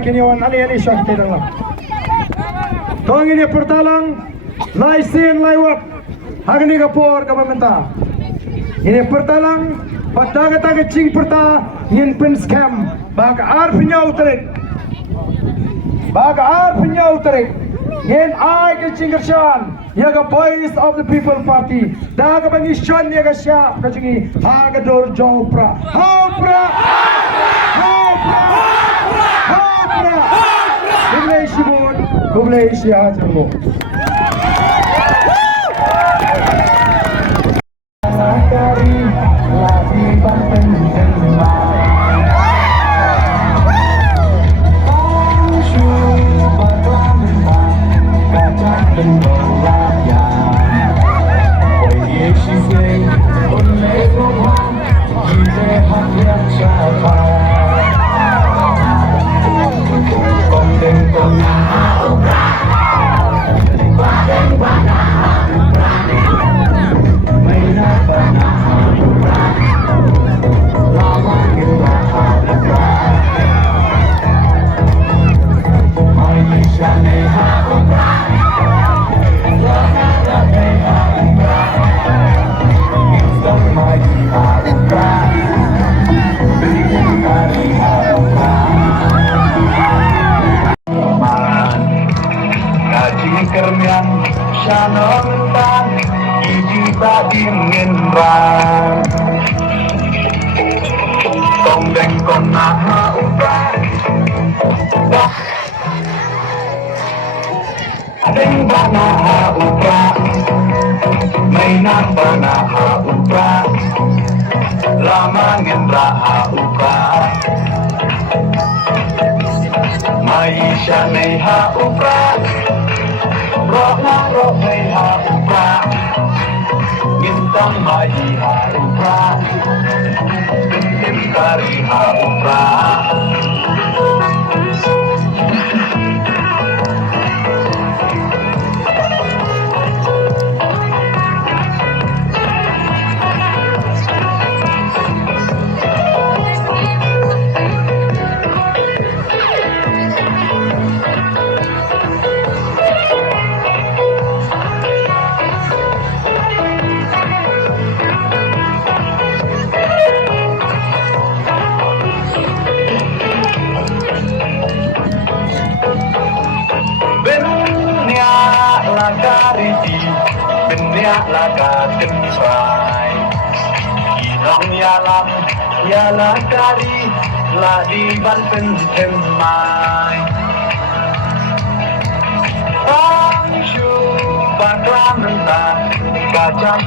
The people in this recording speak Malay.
kini wan ali syakti dalam. Tong ini pertalang lai sin lai wap. Hagni kapor kabamenta. Ini pertalang pataga cing perta yin pin scam. Bag ar pinyau terik. Yin ai ke cinggershan. Yaga voice of the people party. Daga bangishan yaga siap kacungi. Haga dor jopra. Hopra. Kublai shibun. Kublai shihajamu. Sakari lagi banteng jemma. Pangshu baklamenta kacang pendolayan. Oye shiseng oleh rohan kita hanya siapa. Kondeng kona obra. Badeng bana obra. Maina bana obra. Lama kita obra. Maisha neha obra. Lama neha obra. Instan mai obra. Bikin kari obra. Kermian syanon iji badingin ran tongdeng kona upra adeng bana upra mainan bana upra lama ngendra upra maisha neha upra roh ha upra gintang maji ha upra bintim kari ha upra laga kenpai Irang yalang kari la di Banten cemai Pangshu baklamenta kacang